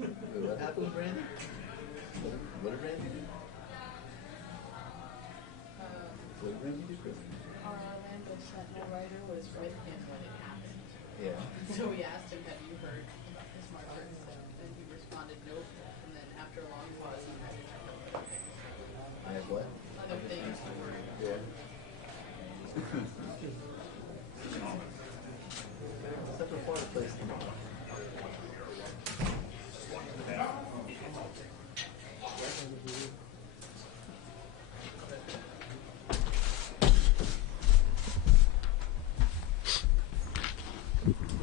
What happened with Randy? What did Randy do? What did Randy do, Chris? Our Orlando Sentinel writer was with him when it happened. Yeah. So we asked him, have you heard about this marker? And he responded, nope. And then after a long pause, he had to check out other things. I have what? Other things to worry about. Yeah. Except for Florida place tomorrow.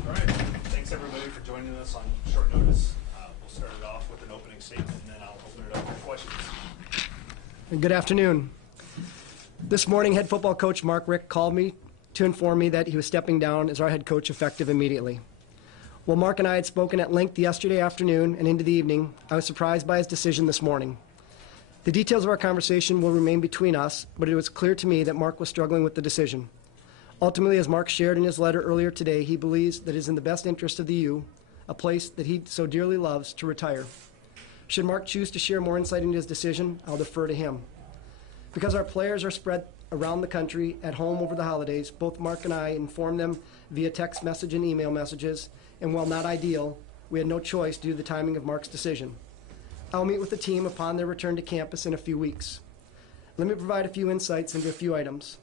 All right. Thanks everybody for joining us on short notice. We'll start it off with an opening statement, and then I'll open it up for questions. Good afternoon. This morning, head football coach Mark Richt called me to inform me that he was stepping down as our head coach effective immediately. While Mark and I had spoken at length yesterday afternoon and into the evening, I was surprised by his decision this morning. The details of our conversation will remain between us, but it was clear to me that Mark was struggling with the decision. Ultimately, as Mark shared in his letter earlier today, he believes that it is in the best interest of the U, a place that he so dearly loves, to retire. Should Mark choose to share more insight into his decision, I'll defer to him. Because our players are spread around the country at home over the holidays, both Mark and I informed them via text message and email messages, and while not ideal, we had no choice due to the timing of Mark's decision. I'll meet with the team upon their return to campus in a few weeks. Let me provide a few insights into a few items.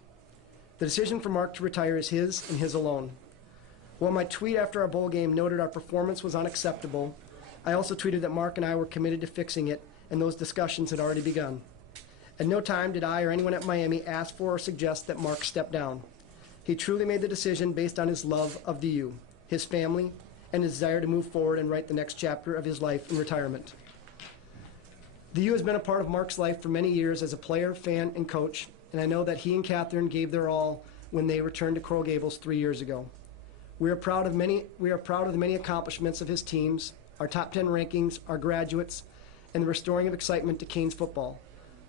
The decision for Mark to retire is his and his alone. While my tweet after our bowl game noted our performance was unacceptable, I also tweeted that Mark and I were committed to fixing it, and those discussions had already begun. At no time did I or anyone at Miami ask for or suggest that Mark step down. He truly made the decision based on his love of the U, his family, and his desire to move forward and write the next chapter of his life in retirement. The U has been a part of Mark's life for many years as a player, fan, and coach, and I know that he and Catherine gave their all when they returned to Coral Gables 3 years ago. We are proud of the many accomplishments of his teams, our top 10 rankings, our graduates, and the restoring of excitement to Canes football.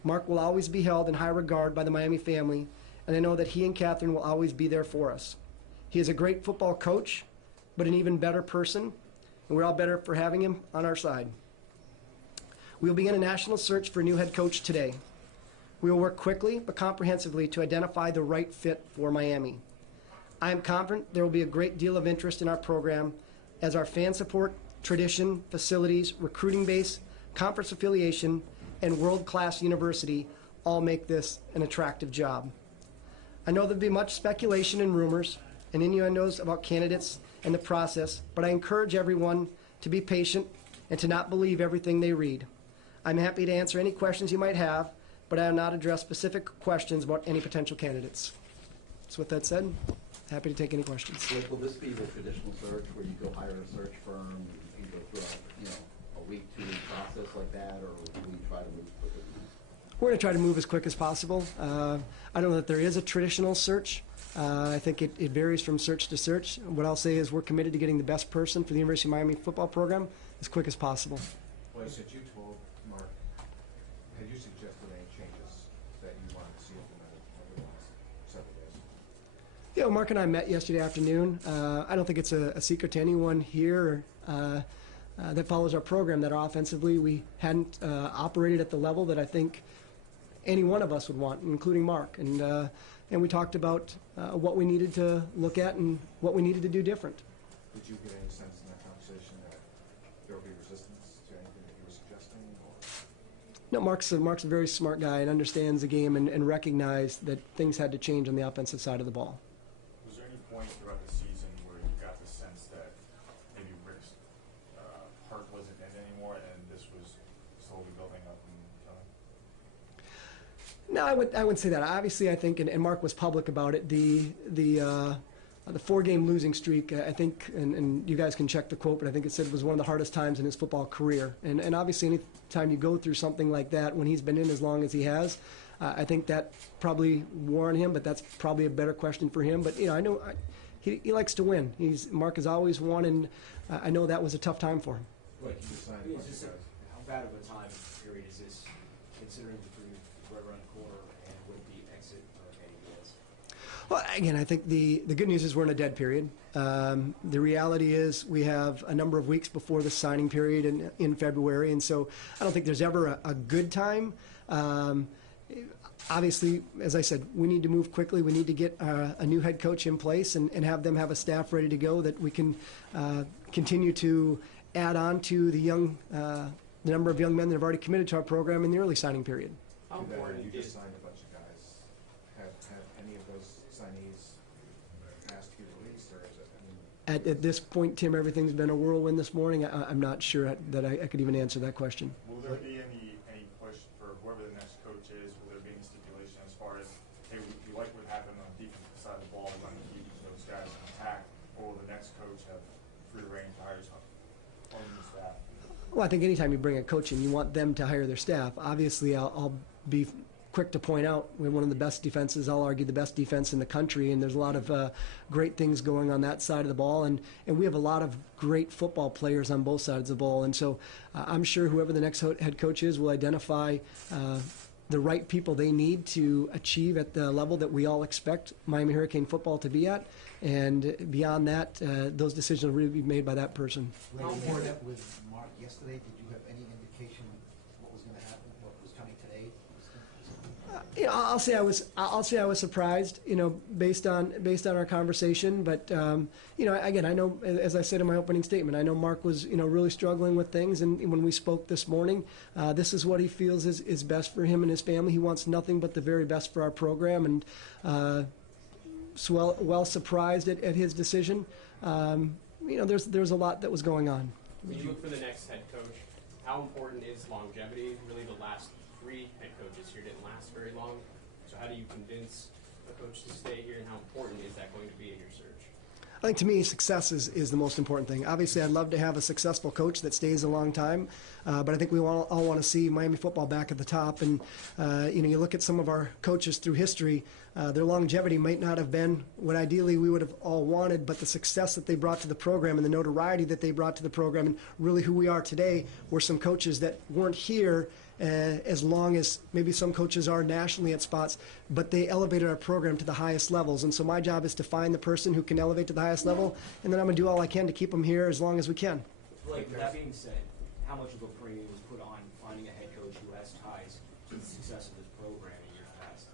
Mark will always be held in high regard by the Miami family, and I know that he and Catherine will always be there for us. He is a great football coach, but an even better person, and we're all better for having him on our side. We will begin a national search for a new head coach today. We will work quickly but comprehensively to identify the right fit for Miami. I am confident there will be a great deal of interest in our program as our fan support, tradition, facilities, recruiting base, conference affiliation, and world-class university all make this an attractive job. I know there'll be much speculation and rumors and innuendos about candidates and the process, but I encourage everyone to be patient and to not believe everything they read. I'm happy to answer any questions you might have, but I will not address specific questions about any potential candidates. So with that said, happy to take any questions. Will this be the traditional search where you go hire a search firm, you go through a week, 2-week process like that, or will you try to move quicker than that? We're going to try to move as quick as possible. I don't know that there is a traditional search. I think it varies from search to search. What I'll say is we're committed to getting the best person for the University of Miami football program as quick as possible. Well, since you told Mark, had you suggested any changes that you wanted to see implemented over the last several days? Yeah, well, Mark and I met yesterday afternoon. I don't think it's a secret to anyone here that follows our program that offensively we hadn't operated at the level that I think any one of us would want, including Mark. And we talked about what we needed to look at and what we needed to do different. Did you get any sense in that conversation that there would be resistance to anything that you were suggesting? Or? No, Mark's a very smart guy and understands the game and recognized that things had to change on the offensive side of the ball. Was there any point throughout the season where you got the sense that maybe Rick's heart wasn't in anymore and this was slowly building up and coming? No, I wouldn't say that. Obviously, I think, and Mark was public about it, the 4-game losing streak, I think, and you guys can check the quote, but I think it said it was one of the hardest times in his football career. And obviously, any time you go through something like that, when he's been in as long as he has, I think that probably wore on him, but that's probably a better question for him. But, I know he likes to win. Mark has always won, and I know that was a tough time for him. Like you decided what you guys. How bad of a time period is this, considering the three right around the corner and with the exit of Eddie Gibbs? Well, again, I think the good news is we're in a dead period. The reality is we have a number of weeks before the signing period in February, and so I don't think there's ever a good time. Obviously, as I said, we need to move quickly. We need to get a new head coach in place and have them have a staff ready to go that we can continue to add on to the number of young men that have already committed to our program in the early signing period. How Too bad important you is, just signed a bunch of guys. Have any of those signees asked to be released, or is it, I mean, At this point, Tim, everything's been a whirlwind this morning. I'm not sure that I could even answer that question. Will there be any push for whoever the next coach is? Will there be any stipulation as far as, hey, we like what happened on the defensive side of the ball, we want to keep those guys intact, or will the next coach have free reign to hire on the staff? Well, I think anytime you bring a coach in, you want them to hire their staff. Obviously, I'll be quick to point out we have one of the best defenses, I'll argue the best defense in the country, and there's a lot of great things going on that side of the ball, and we have a lot of great football players on both sides of the ball, and so I'm sure whoever the next head coach is will identify the right people they need to achieve at the level that we all expect Miami Hurricane football to be at, and beyond that, those decisions will really be made by that person. When you met with Mark yesterday, did you have any indication what was going to happen, what was coming today? You know, I'll say I was surprised, you know, based on our conversation. But you know, again, I know, as I said in my opening statement, I know Mark was, you know, really struggling with things. And when we spoke this morning, this is what he feels is best for him and his family. He wants nothing but the very best for our program. And so well surprised at his decision. You know, there's a lot that was going on. When you look for the next head coach, how important is longevity? Really, the last 3 head coaches here didn't last very long. So how do you convince a coach to stay here, and how important is that going to be in your search? I think to me, success is the most important thing. Obviously, I'd love to have a successful coach that stays a long time, but I think we all want to see Miami football back at the top. And you know, you look at some of our coaches through history, their longevity might not have been what ideally we would have all wanted, but the success that they brought to the program and the notoriety that they brought to the program, and really who we are today, were some coaches that weren't here as long as maybe some coaches are nationally at spots, but they elevated our program to the highest levels. And so my job is to find the person who can elevate to the highest level, and then I'm going to do all I can to keep them here as long as we can. like, that being said, how much of a premium was put on finding a head coach who has ties to the success of this program in years past?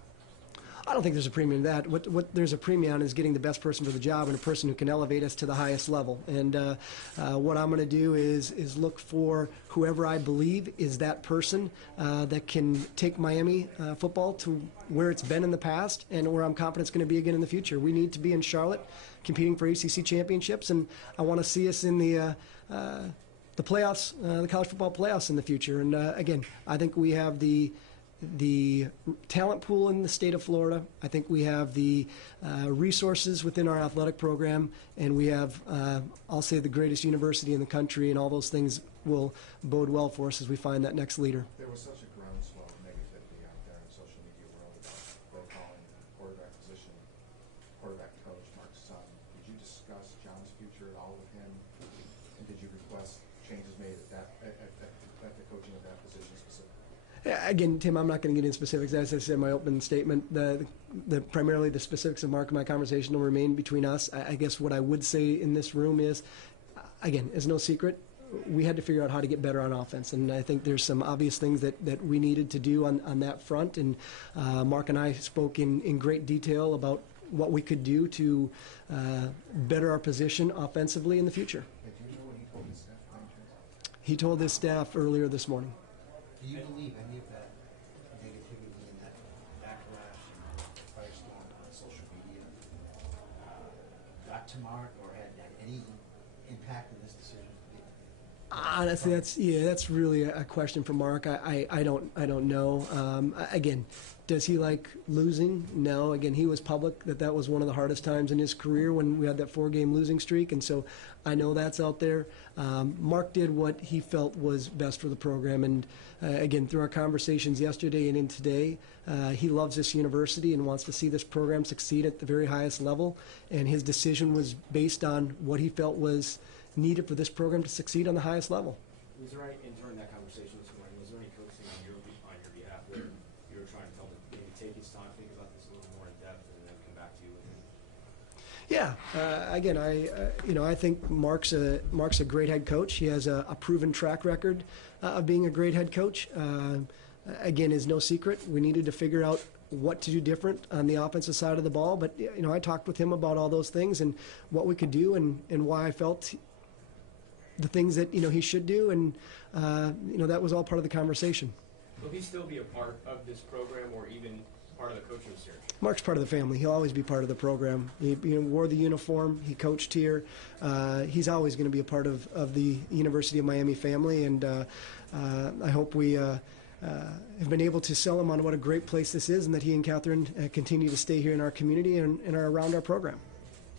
I don't think there's a premium to that. What there's a premium on is getting the best person for the job and a person who can elevate us to the highest level. And what I'm going to do is look for whoever I believe is that person that can take Miami football to where it's been in the past and where I'm confident it's going to be again in the future. We need to be in Charlotte competing for ACC championships, and I want to see us in the playoffs, the college football playoffs in the future. And again, I think we have the talent pool in the state of Florida. I think we have the resources within our athletic program, and we have, I'll say, the greatest university in the country, and all those things will bode well for us as we find that next leader. there was such a groundswell of negativity out there in the social media world about calling quarterback position, quarterback coach, Mark's son. Did you discuss John's future at all with him? And did you request changes made at the coaching of that position specifically? Again, Tim, I'm not going to get into specifics. As I said in my open statement, primarily the specifics of Mark and my conversation will remain between us. I guess what I would say in this room is, again, it's no secret, we had to figure out how to get better on offense. And I think there's some obvious things that we needed to do on that front. And Mark and I spoke in great detail about what we could do to better our position offensively in the future. Did you know what he told his staff by any chance? He told his staff earlier this morning. Do you believe any of that negativity and that backlash and firestorm on social media got to Mark or had any impact on this decision? Honestly, that's really a question for Mark. I don't know. Again, does he like losing? No. Again, he was public that was one of the hardest times in his career when we had that 4-game losing streak, and so I know that's out there. Mark did what he felt was best for the program, and again, through our conversations yesterday and in today, he loves this university and wants to see this program succeed at the very highest level, and his decision was based on what he felt was needed for this program to succeed on the highest level. Was there any, and during that conversation this morning, was there any coaching on your behalf where you were trying to tell him maybe take his time, think about this a little more in depth, and then come back to you with Yeah. Again, I think Mark's a great head coach. He has a proven track record of being a great head coach. Again, is no secret. We needed to figure out what to do different on the offensive side of the ball. But I talked with him about all those things and what we could do and why I felt the things that he should do, and that was all part of the conversation. Will he still be a part of this program, or even part of the coaching search? Mark's part of the family. He'll always be part of the program. He wore the uniform. He coached here. He's always going to be a part of the University of Miami family, and I hope we have been able to sell him on what a great place this is, and that he and Catherine continue to stay here in our community and are around our program.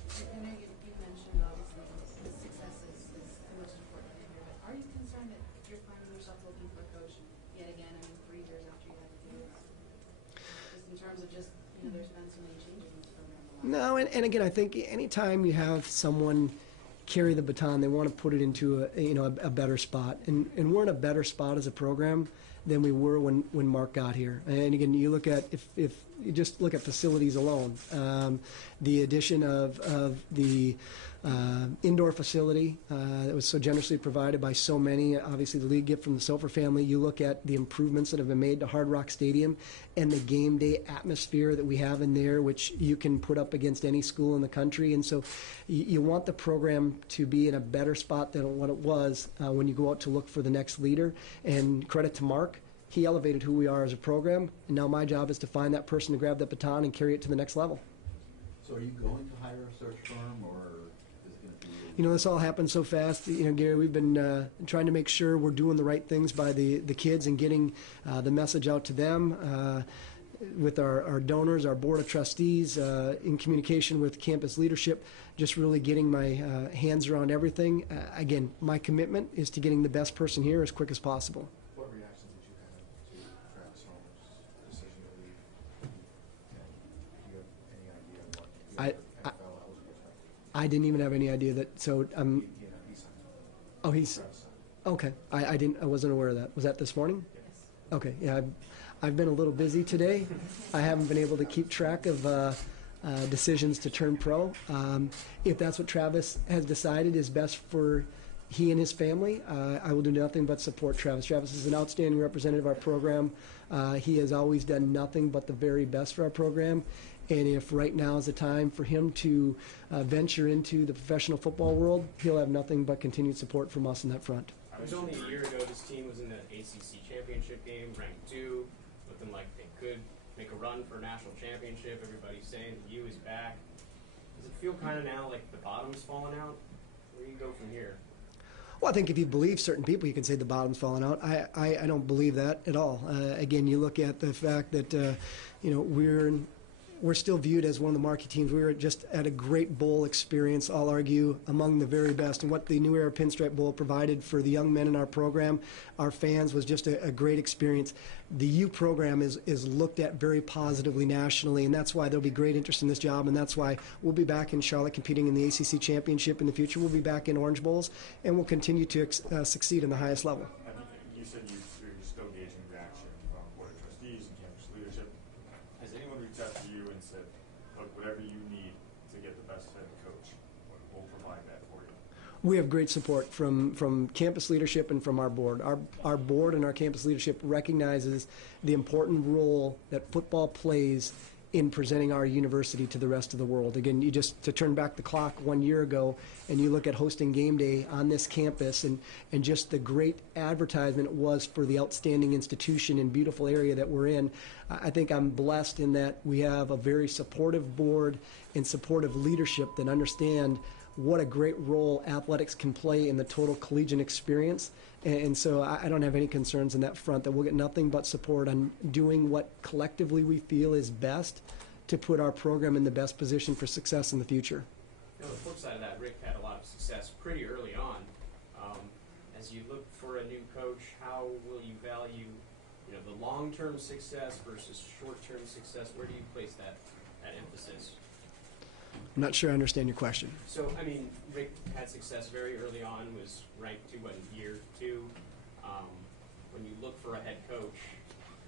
I know you mentioned obviously the success is the most important thing here, but are you concerned that you're finding yourself looking for a coach yet again? I mean, 3 years after you had the deal, just in terms of there's been so many changes in this program. No, and again, I think anytime you have someone carry the baton, they want to put it into a better spot, and we're in a better spot as a program than we were when Mark got here. And again, you look at if you just look at facilities alone, the addition of the indoor facility that was so generously provided by so many, obviously the league gift from the Sofer family. You look at the improvements that have been made to Hard Rock Stadium and the game day atmosphere that we have in there, which you can put up against any school in the country. And so you want the program to be in a better spot than what it was when you go out to look for the next leader. And credit to Mark, he elevated who we are as a program, and now my job is to find that person to grab that baton and carry it to the next level. So are you going to hire a search firm, or is it going to be? This all happened so fast. Gary, we've been trying to make sure we're doing the right things by the kids and getting the message out to them with our donors, our board of trustees, in communication with campus leadership, just really getting my hands around everything. Again, my commitment is to getting the best person here as quick as possible. What reaction did you have to Travis Homer's decision to leave? And do you have any idea what the other NFL eligible are? I didn't even have any idea that. So He signed. oh, he's Travis signed. okay. I wasn't aware of that. Was that this morning? Yes. Okay. Yeah, I've been a little busy today. I haven't been able to keep track of decisions to turn pro. If that's what Travis has decided is best for he and his family, I will do nothing but support Travis. Travis is an outstanding representative of our program. He has always done nothing but the very best for our program. And if right now is the time for him to venture into the professional football world, he'll have nothing but continued support from us in that front. It was only a year ago this team was in the ACC championship game, ranked 2, looking like they could make a run for a national championship. Everybody's saying the U is back. Does it feel kind of now like the bottom's falling out? Where do you go from here? Well, I think if you believe certain people, you can say the bottom's falling out. I don't believe that at all. Again, you look at the fact that we're still viewed as one of the marquee teams. We were just at a great bowl experience, I'll argue, among the very best. And what the New Era Pinstripe Bowl provided for the young men in our program, our fans, was just a great experience. The U program is looked at very positively nationally, and that's why there'll be great interest in this job, and that's why we'll be back in Charlotte competing in the ACC Championship in the future. We'll be back in Orange Bowls, and we'll continue to succeed in the highest level. You said you're still gauging reaction from board of trustees and campus leadership. Has anyone reached out to you and said, look, whatever you need to get the best head coach, we'll provide that for you? We have great support from campus leadership and from our board. Our board and our campus leadership recognizes the important role that football plays in presenting our university to the rest of the world. Again, to turn back the clock 1 year ago, and you look at hosting game day on this campus and just the great advertisement it was for the outstanding institution and beautiful area that we're in. I think I'm blessed in that we have a very supportive board and supportive leadership that understand what a great role athletics can play in the total collegiate experience. And so I don't have any concerns in that front, that we'll get nothing but support on doing what collectively we feel is best to put our program in the best position for success in the future. The flip side of that, Rick had a lot of success pretty early on. As you look for a new coach, how will you value the long-term success versus short-term success? Where do you place that emphasis? I'm not sure I understand your question. So, Rick had success very early on, was ranked in year 2. When you look for a head coach,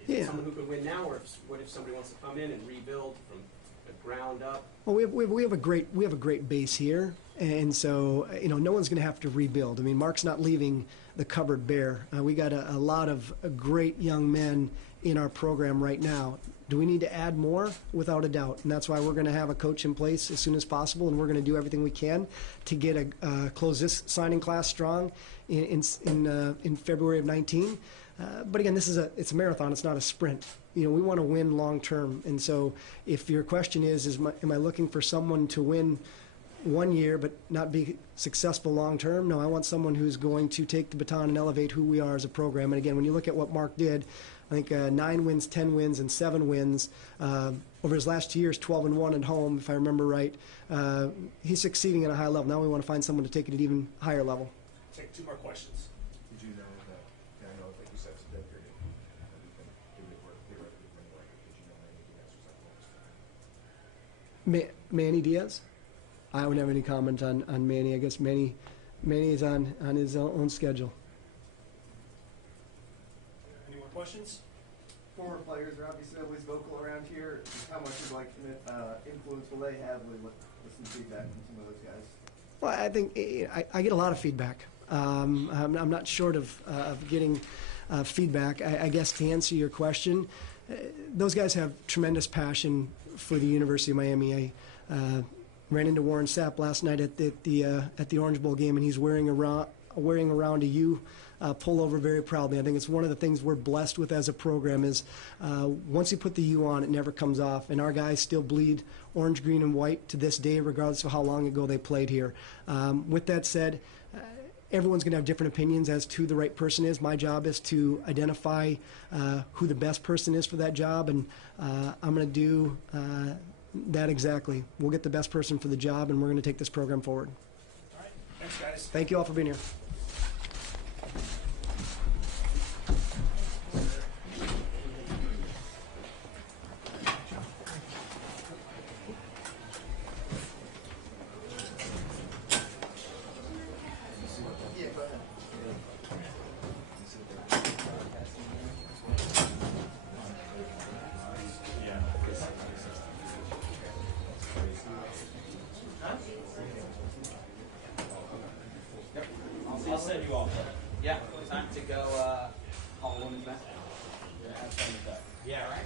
is it someone who could win now, or what if somebody wants to come in and rebuild from the ground up? Well, we have a great base here, and so no one's going to have to rebuild. I mean, Mark's not leaving the cupboard bare. We got a lot of great young men in our program right now. Do we need to add more? Without a doubt, and that's why we're going to have a coach in place as soon as possible, and we're going to do everything we can to get close this signing class strong in February of 19. But again, it's a marathon. It's not a sprint. We want to win long term, and so if your question am I looking for someone to win 1 year but not be successful long term? No, I want someone who's going to take the baton and elevate who we are as a program. And again, when you look at what Mark did, I think 9 wins, 10 wins, and 7 wins over his last 2 years, 12-1 at home, if I remember right. He's succeeding at a high level. Now we want to find someone to take it at an even higher level. Take 2 more questions. Did you know that, I know, like you said, it's a dead period, that we can do it work, theoretically bring it record. Did you know Manny Diaz was that close? Manny Diaz? I don't have any comment on Manny. I guess Manny is on his own schedule. Any more questions? Former players are obviously always vocal around here. How much of influence will they have with some feedback from some of those guys? Well, I think I get a lot of feedback. I'm not short of getting feedback. I guess to answer your question, those guys have tremendous passion for the University of Miami. I ran into Warren Sapp last night at the Orange Bowl game, and he's wearing around a U pullover very proudly. I think it's one of the things we're blessed with as a program is once you put the U on, it never comes off, and our guys still bleed orange, green, and white to this day, regardless of how long ago they played here. With that said, everyone's going to have different opinions as to who the right person is. My job is to identify who the best person is for that job, and I'm going to do that exactly. We'll get the best person for the job, and we're going to take this program forward. All right. Thanks, guys. Thank you all for being here. I'll send you off. Yeah, time to go call women's back. Yeah, have fun with that. Yeah, right?